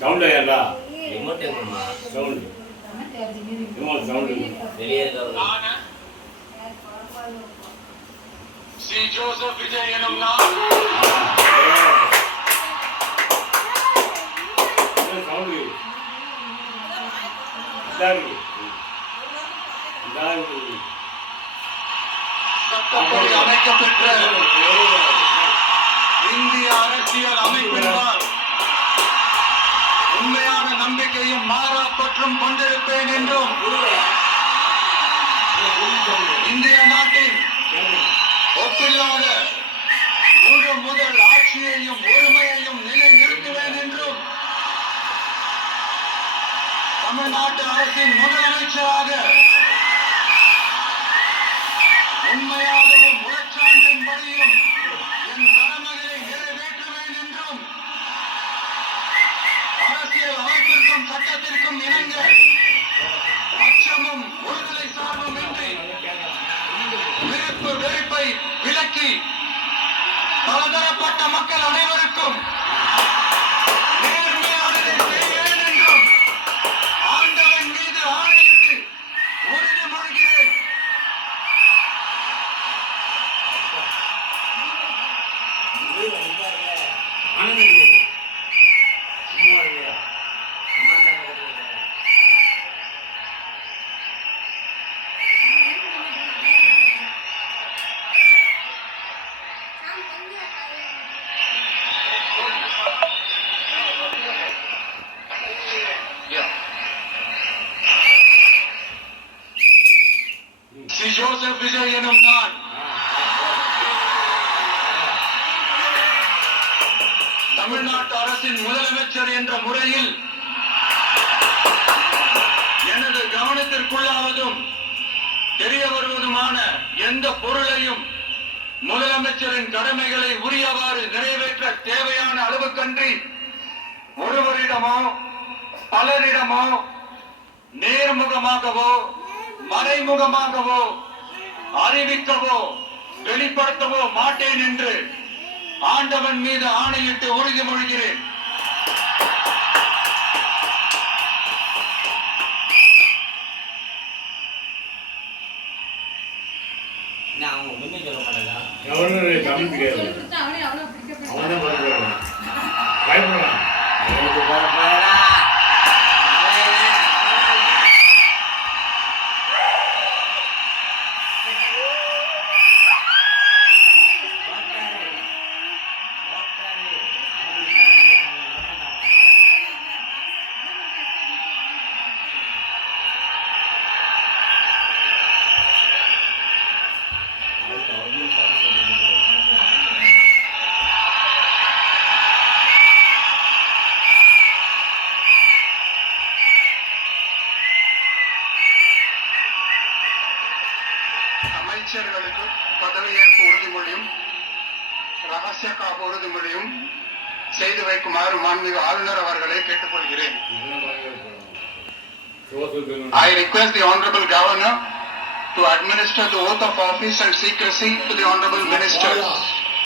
Sound ஏன்டா remote எங்கம்மா sound remote sound வெளியே இருக்க சி ஜோசப் விஜய் எனும் நான் சவுண்ட் டாடி டாடி சட்டப்படி அமைக்கப்பட்ட இந்திய அரசியல் அமைப்பினால் உண்மையான நம்பிக்கையும் மாறாப்பற்றும் கொண்டிருப்பேன் என்றும் இந்திய நாட்டின் ஒப்பில்லாத முழு முதல் ஆட்சியையும் ஒருமையையும் நிலைநிறுத்துவேன் என்றும் தமிழ்நாட்டு அரசின் முதலமைச்சராக உண்மையாகவும் முழச்சான்றின்படியும் என் கடமைகளை நிறைவேற்றுவேன் என்றும் அரசியல் அமைப்பிற்கும் சட்டத்திற்கும் இணங்க அச்சமும் ஒருதலை சார்பும் இன்றி விருப்பு வெறுப்பை விலக்கி பலதரப்பட்ட மக்கள் அனைவருக்கும் நேர்மையானதை செய்வேன் என்றும் ஆண்டவன் மீது ஆணையிட்டு உறுதிமொழிகிறேன். சி ஜோசப் விஜய் எனும் நான் தமிழ்நாட்டு அரசின் முதலமைச்சர் என்ற முறையில் எனது கவனத்திற்குள்ளாவதும் தெரிய வருவதுமான எந்த பொருளையும் முதலமைச்சரின் கடமைகளை உரியவாறு நிறைவேற்ற தேவையான அளவுக்கன்றி ஒருவரிடமோ பலரிடமோ நேர்முகமாகவோ மறைமுகமாகவோ அறிவிக்கவோ வெளிப்படுத்தவோ மாட்டேன் என்று ஆண்டவன் மீது ஆணையிட்டு உறுதிமொழிகிறேன். அமைச்சர்களுக்கு பதவியேற்பு உறுதிமொழியும் ரகசிய காப்பு உறுதிமொழியும் செய்து வைக்குமாறு மாண்புமிகு ஆளுநர் அவர்களை கேட்டுக்கொள்கிறேன். I request the Honorable Governor to administer the oath of office and secrecy to the Honorable Ministers.